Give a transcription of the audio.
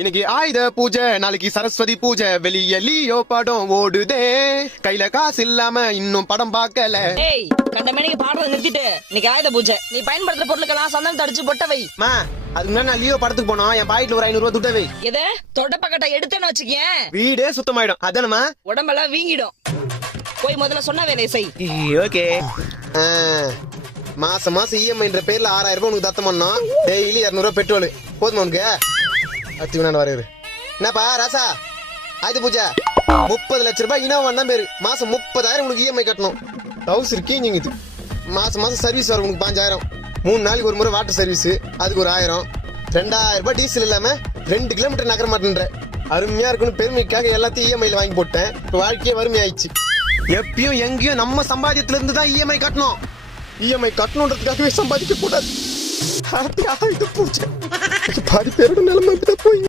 இன்னைக்கு ஆயுத பூஜை, நாளைக்கு சரஸ்வதி பூஜை, வெளிய லியோ படம் ஓடுதே, கையில காசு இல்லாம இன்னும் படம் பார்க்கல. ஏய், கண்ட மணிக்கு பாடுறத நிறுத்திட்டு இன்னைக்கு ஆயுத பூஜை, நீ பயன்படுத்துற பொருளுக்கெல்லாம் சந்தனம் தடிச்சு பொட்ட வை. மா, அதுக்கு முன்னாடி நான் லியோ படத்துக்கு போனோம், என் பாக்கெட்ல ஒரு 500 ரூபாய் துட்ட வை. எது தொட்ட பக்கத்தை எடுத்தேன்னு வச்சுக்கேன், வீடே சுத்தமாயிடும். அதானமா? உடம்பெல்லாம் வீங்கிடும். போய் முதல்ல சொன்ன வேலையை செய். ஓகே. மாசம் மாசம் இஎம்ஐன்ற பேர்ல 6000 ரூபாய் உனக்கு தத்தம் பண்ணோம். டெய்லி 200 ரூபாய் பெட்ரோல் போதுமா உனக்கு? அத்தி நான் வரையுது. என்னப்பா ராசா, ஆயுத பூஜை 30 லட்சம் ரூபாய் இனோவா தான் பேரு. மாசம் 30,000 உனக்கு இஎம்ஐ கட்டணும். ஹவுஸ் இருக்கீங்க. இது மாசம் மாசம் சர்வீஸ் வரும் உனக்கு 5000. 3 நாளைக்கு ஒரு முறை வாட்டர் சர்வீஸ், அதுக்கு ஒரு 1000. 2000 ரூபாய் டீசல் இல்லாம 2 கிலோமீட்டர் நகர மாட்டேன்ற. அருமையா இருக்குன்னு பெருமைக்காக எல்லாத்தையும் இஎம்ஐல வாங்கி போட்டேன். இப்போ வாழ்க்கையே வறுமை ஆயிடுச்சு. எப்பயும் எங்கேயும் நம்ம சம்பாதியத்துல இருந்து தான் இஎம்ஐ கட்டணும். இஎம்ஐ கட்டணுன்றதுக்காகவே சம்பாதிக்க கூடாது. ஆயுத பூஜை பாதி பேரோட நிலைமை போய்